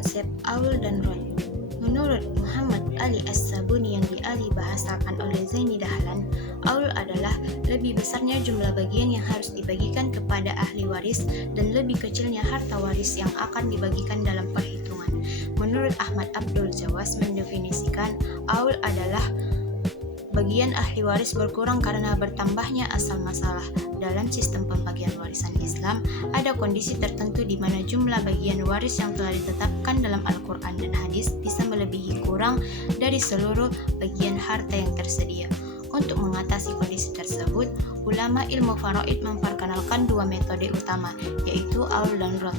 konsep aul dan rod. Menurut Muhammad Ali As-Sabuni yang dialih bahasakan oleh Zaini Dahlan, aul adalah lebih besarnya jumlah bagian yang harus dibagikan kepada ahli waris dan lebih kecilnya harta waris yang akan dibagikan dalam perhitungan. Menurut Ahmad Abdul Jawas mendefinisikan aul adalah bagian ahli waris berkurang karena bertambahnya asal masalah. Dalam sistem pembagian warisan Islam, ada kondisi tertentu di mana jumlah bagian waris yang telah ditetapkan dalam Al-Quran dan Hadis bisa melebihi kurang dari seluruh bagian harta yang tersedia. Untuk mengatasi kondisi tersebut, ulama ilmu faraid memperkenalkan dua metode utama, yaitu aul dan rod.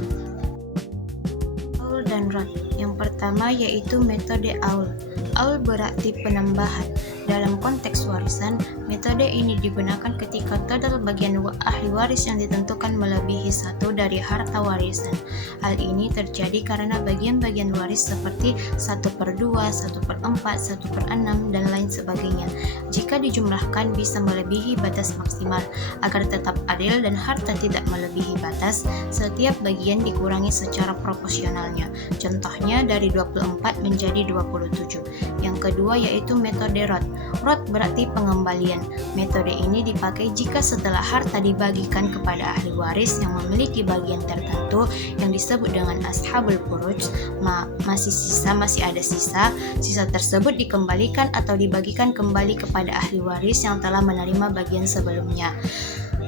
Aul dan rod. Yang pertama yaitu metode aul. Aul berarti penambahan. Dalam konteks warisan, metode ini digunakan ketika total bagian ahli waris yang ditentukan melebihi satu dari harta warisan. Hal ini terjadi karena bagian-bagian waris seperti 1/2, 1/4, 1/6, dan lain sebagainya. Jika dijumlahkan bisa melebihi batas maksimal. Agar tetap adil dan harta tidak melebihi batas, setiap bagian dikurangi secara proporsionalnya. Contohnya dari 24 menjadi 27. Yang kedua yaitu metode rod. Rod berarti pengembalian. Metode ini dipakai jika setelah harta dibagikan kepada ahli waris yang memiliki bagian tertentu yang disebut dengan ashabul furuj, masih ada sisa tersebut dikembalikan atau dibagikan kembali kepada ahli waris yang telah menerima bagian sebelumnya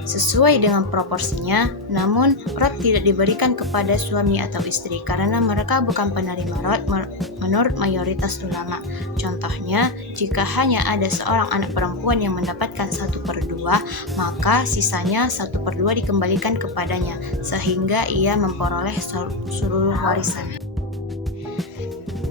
sesuai dengan proporsinya. Namun rod tidak diberikan kepada suami atau istri karena mereka bukan penerima rod menurut mayoritas ulama. Contohnya, jika hanya ada seorang anak perempuan yang mendapatkan 1/2, maka sisanya 1/2 dikembalikan kepadanya sehingga ia memperoleh seluruh warisan.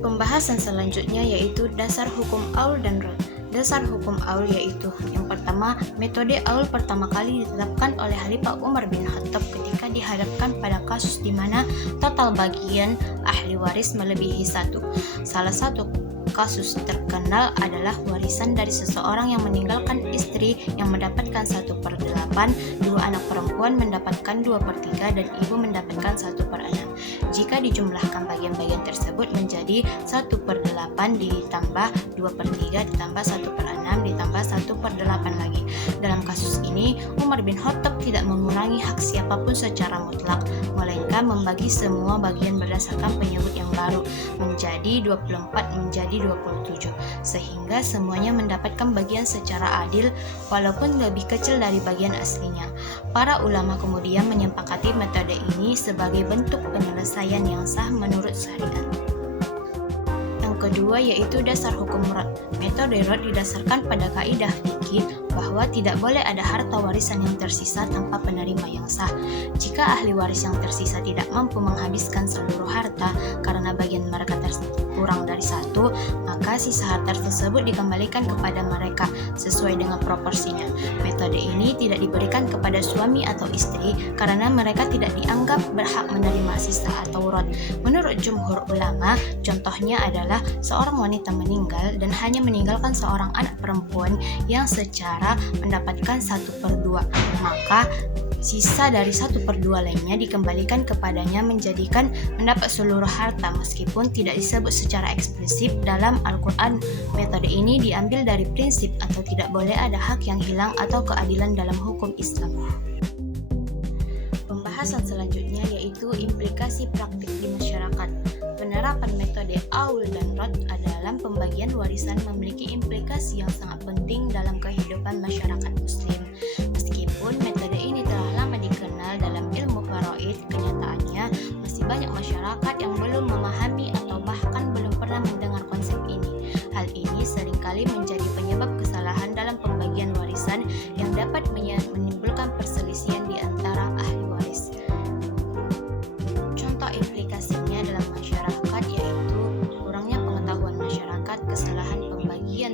Pembahasan selanjutnya yaitu dasar hukum aul dan rod. Dasar hukum aul yaitu yang pertama, metode aul pertama kali ditetapkan oleh Khalifah Umar bin Khattab ketika dihadapkan pada kasus di mana total bagian ahli waris melebihi satu. Salah satu kasus terkenal adalah warisan dari seseorang yang meninggalkan istri yang mendapatkan 1/8, dua anak perempuan mendapatkan 2/3, dan ibu mendapatkan 1/6. Jika dijumlahkan bagian-bagian tersebut menjadi 1/8 ditambah 2/3 ditambah 1/6 ditambah 1/8 lagi. Dalam kasus ini, Umar bin Khattab tidak mengurangi hak siapapun secara mutlak, melainkan membagi semua bagian berdasarkan penyebut yang baru menjadi 24 menjadi 27, sehingga semuanya mendapatkan bagian secara adil walaupun lebih kecil dari bagian aslinya. Para ulama kemudian menyepakati metode ini sebagai bentuk penyelesaian yang sah menurut syariat. Kedua yaitu dasar hukum rod. Metode rod didasarkan pada kaidah fikih bahwa tidak boleh ada harta warisan yang tersisa tanpa penerima yang sah. Jika ahli waris yang tersisa tidak mampu menghabiskan seluruh harta karena bagian mereka kurang dari satu, maka sisa harta tersebut dikembalikan kepada mereka sesuai dengan proporsinya. Metode ini tidak diberikan kepada suami atau istri karena mereka tidak dianggap berhak menerima sisa atau rod. Menurut jumhur ulama, contohnya adalah seorang wanita meninggal dan hanya meninggalkan seorang anak perempuan yang secara mendapatkan 1/2, maka sisa dari 1/2 lainnya dikembalikan kepadanya menjadikan mendapat seluruh harta meskipun tidak disebut secara eksplisit dalam Al-Quran. Metode ini diambil dari prinsip atau tidak boleh ada hak yang hilang atau keadilan dalam hukum Islam. Pembahasan selanjutnya yaitu implikasi praktik di masyarakat. Penerapan metode aul dan rod dalam pembagian warisan memiliki implikasi yang sangat penting dalam kehidupan masyarakat muslim. Meskipun metode ini telah lama dikenal dalam ilmu faraid, kenyataannya masih banyak masyarakat yang belum memahami atau bahkan belum pernah mendengar konsep ini. Hal ini seringkali menjadi penyebab kesalahan dalam pembagian warisan yang dapat menimbulkan perselisihan di antara ahli waris. Contoh implikasinya dalam masyarakat yaitu kurangnya pengetahuan masyarakat, kesalahan pembagian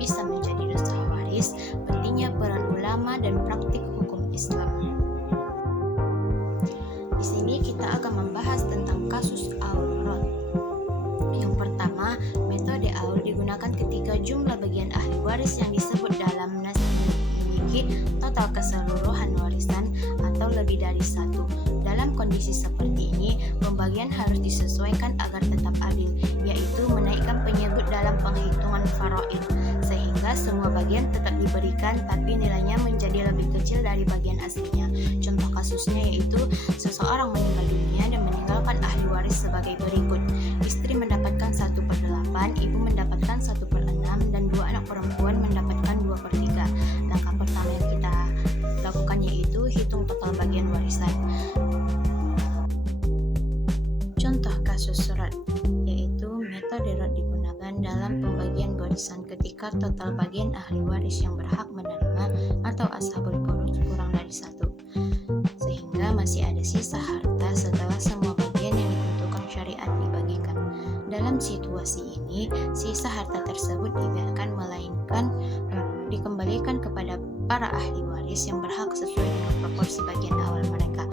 bisa menjadi dosa waris, pentingnya peran ulama dan praktik hukum Islam. Di sini kita akan membahas tentang kasus aul rod. Yang pertama, metode aul digunakan ketika jumlah bagian ahli waris yang disebut dalam nas memiliki total keseluruhan warisan atau lebih dari satu. Dalam kondisi seperti ini, pembagian bagian harus disesuaikan agar tetap adil, yaitu menaikkan penyebut dalam penghitungan faraid, sehingga semua bagian tetap diberikan tapi nilainya menjadi lebih kecil dari bagian aslinya. Contoh kasusnya yaitu seseorang meninggal dunia dan meninggalkan ahli waris sebagai berikut. Istri mendapatkan 1/8, ibu mendapatkan 1/6, dan 2 anak perempuan mendapatkan 2/3. Langkah pertama yang kita lakukan yaitu hitung total bagian warisan. Contoh kasus rot, yaitu metode rot digunakan dalam pembagian warisan ketika total bagian ahli waris yang berhak menerima atau ashabul furud kurang dari 1, sehingga masih ada sisa harta setelah semua bagian yang ditentukan syariat dibagikan. Dalam situasi ini, sisa harta tersebut dibiarkan melainkan dikembalikan kepada para ahli waris yang berhak sesuai dengan proporsi bagian awal mereka.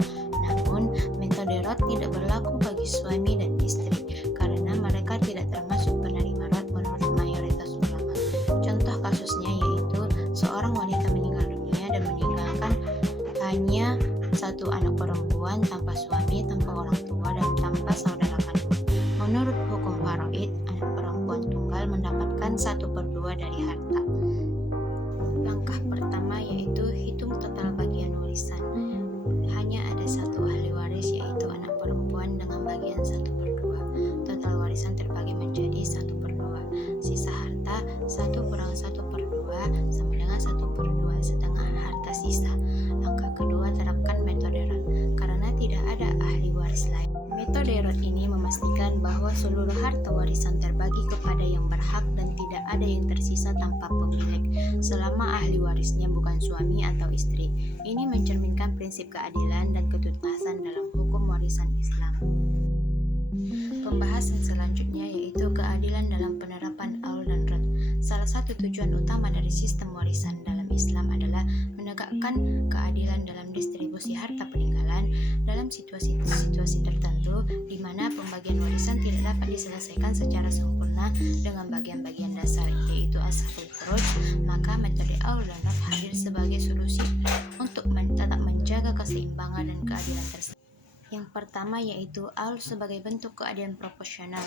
Namun, metode rot tidak berlaku bagi suami dan istri karena mereka tidak termasuk penerima rot menurut mayoritas ulama. Contoh kasusnya yaitu seorang wanita meninggal dunia dan meninggalkan hanya 1 anak perempuan tanpa suami, tanpa orang tua, dan tanpa saudara kandung. Menurut hukum faraid, anak perempuan tunggal mendapatkan 1/2 dari harta. Langkah pertama yaitu hitung total bagian warisan. Hanya ada 1 ahli waris yaitu anak perempuan dengan bagian 1/2. Total warisan terbagi menjadi 1/2. Sisa harta 1 kurang 1/2 sama dengan 1/2 setengah harta sisa. Langkah kedua, terapkan metode rot karena tidak ada ahli waris lain. Metode rot ini memastikan bahwa seluruh harta warisan terbagi kepada yang berhak dan tidak ada yang tersisa tanpa pemilik selama ahli warisnya bukan suami atau istri. Ini mencerminkan prinsip keadilan dan ketuntasan dalam hukum warisan Islam. Pembahasan selanjutnya yaitu keadilan dalam penerapan aul dan rot. Salah satu tujuan utama dari sistem warisan dalam Islam adalah menegakkan keadilan dalam distribusi harta peninggalan dalam situasi tertentu di mana pembagian warisan tidak dapat diselesaikan secara sempurna dengan bagian-bagian dasar yaitu ashabul furud, maka metode aul dan rot hadir sebagai solusi untuk tetap menjaga keseimbangan dan keadilan tersebut. Yang pertama yaitu aul sebagai bentuk keadilan proporsional.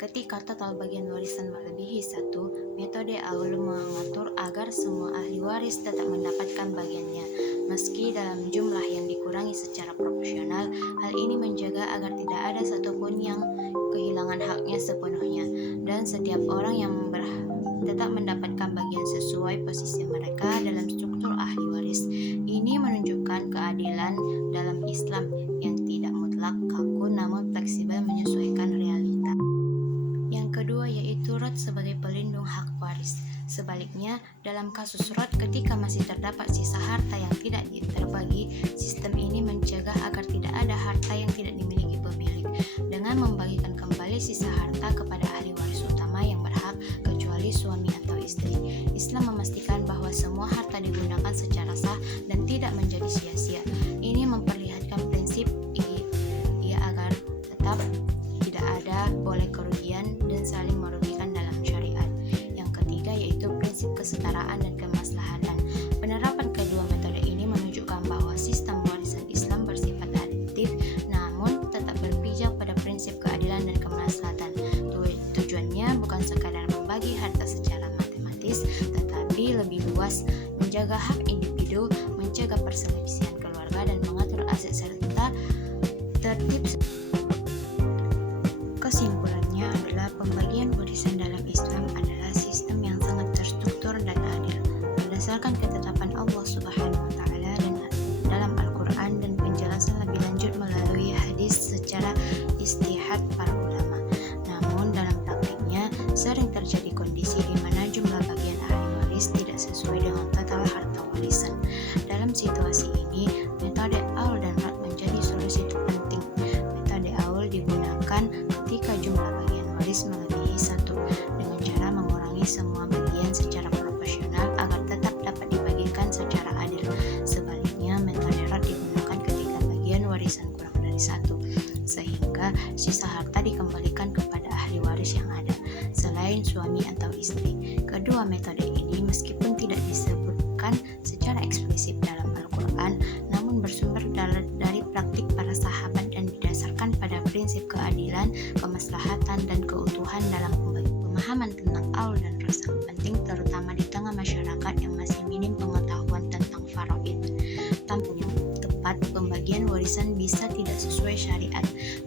Ketika total bagian warisan melebihi 1, metode aul mengatur agar semua ahli waris tetap mendapatkan bagiannya, meski dalam jumlah yang dikurangi secara proporsional. Hal ini menjaga agar tidak ada satupun yang kehilangan haknya sepenuhnya, dan setiap orang yang tetap mendapatkan bagian sesuai posisi mereka dalam struktur ahli waris. Ini menunjukkan keadilan dalam Islam yang tidak mutlak kaku namun fleksibel menyesuaikan realita. Yang kedua yaitu rot sebagai pelindung hak waris. Sebaliknya, dalam kasus rot ketika masih terdapat sisa harta yang tidak terbagi, sistem ini mencegah agar tidak ada harta yang tidak dimiliki pemilik dengan membagikan kembali sisa harta kepada ahli waris utama yang berhak kecuali suami atau istri. Islam memastikan bahwa semua harta digunakan secara sah dan tidak menjadi sia-sia. Ini memperlihatkan prinsip ia agar tetap tidak ada boleh kerugian dan saling merugikan dalam syariat. Yang ketiga yaitu prinsip kesetaraan dan kemaslahatan. Penerapan kedua metode ini menunjukkan bahwa sistem warisan Islam bersifat adaptif namun tetap berpijak pada prinsip keadilan dan kemaslahatan. Tujuannya bukan sekadar membagi harta secara matematis, tetapi lebih luas menjaga hak individu, mencegah perselisihan keluarga, dan mengatur aset serta tertib. Kesimpulannya adalah pembagian warisan dalam Islam adalah sistem yang sangat terstruktur dan adil berdasarkan ketetapan Allah Subhanahu wa taala dan dalam Al-Qur'an dan penjelasan lebih lanjut melalui hadis secara istihad para ulama. Namun dalam praktiknya sering terjadi kondisi di mana jumlah bagian ahli waris tidak sesuai dengan total harta warisan. Dalam situasi ini, metode aul dan rot menjadi solusi terpenting. Metode aul digunakan ketika jumlah bagian waris melebihi 1 dengan cara mengurangi semua bagian secara proporsional agar tetap dapat dibagikan secara adil. Sebaliknya, metode rot digunakan ketika bagian warisan kurang dari 1 sehingga sisa harta dikembalikan kepada ahli waris yang ada selain suami atau istri. Kedua metode ini meskipun tidak disebutkan secara eksplisit dalam Al-Quran namun bersumber dari praktik para sahabat dan didasarkan pada prinsip keadilan, kemaslahatan, dan keutuhan dalam pemahaman tentang aul dan rasa penting, terutama di tengah masyarakat yang masih minim pengetahuan tentang faraid. Tanpa yang tepat, pembagian warisan bisa tidak sesuai syariat,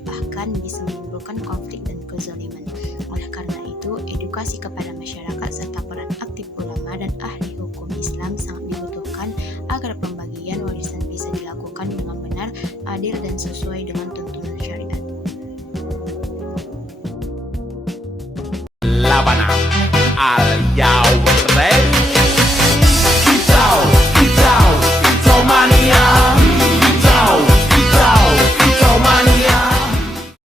bahkan bisa menimbulkan konflik dan kezaliman. Oleh karena itu, edukasi kepada masyarakat serta peran aktif ulama dan ahli hukum Islam sangat dibutuhkan agar pembagian warisan bisa dilakukan dengan benar, adil, dan sesuai dengan tuntunan syariat. La Habana.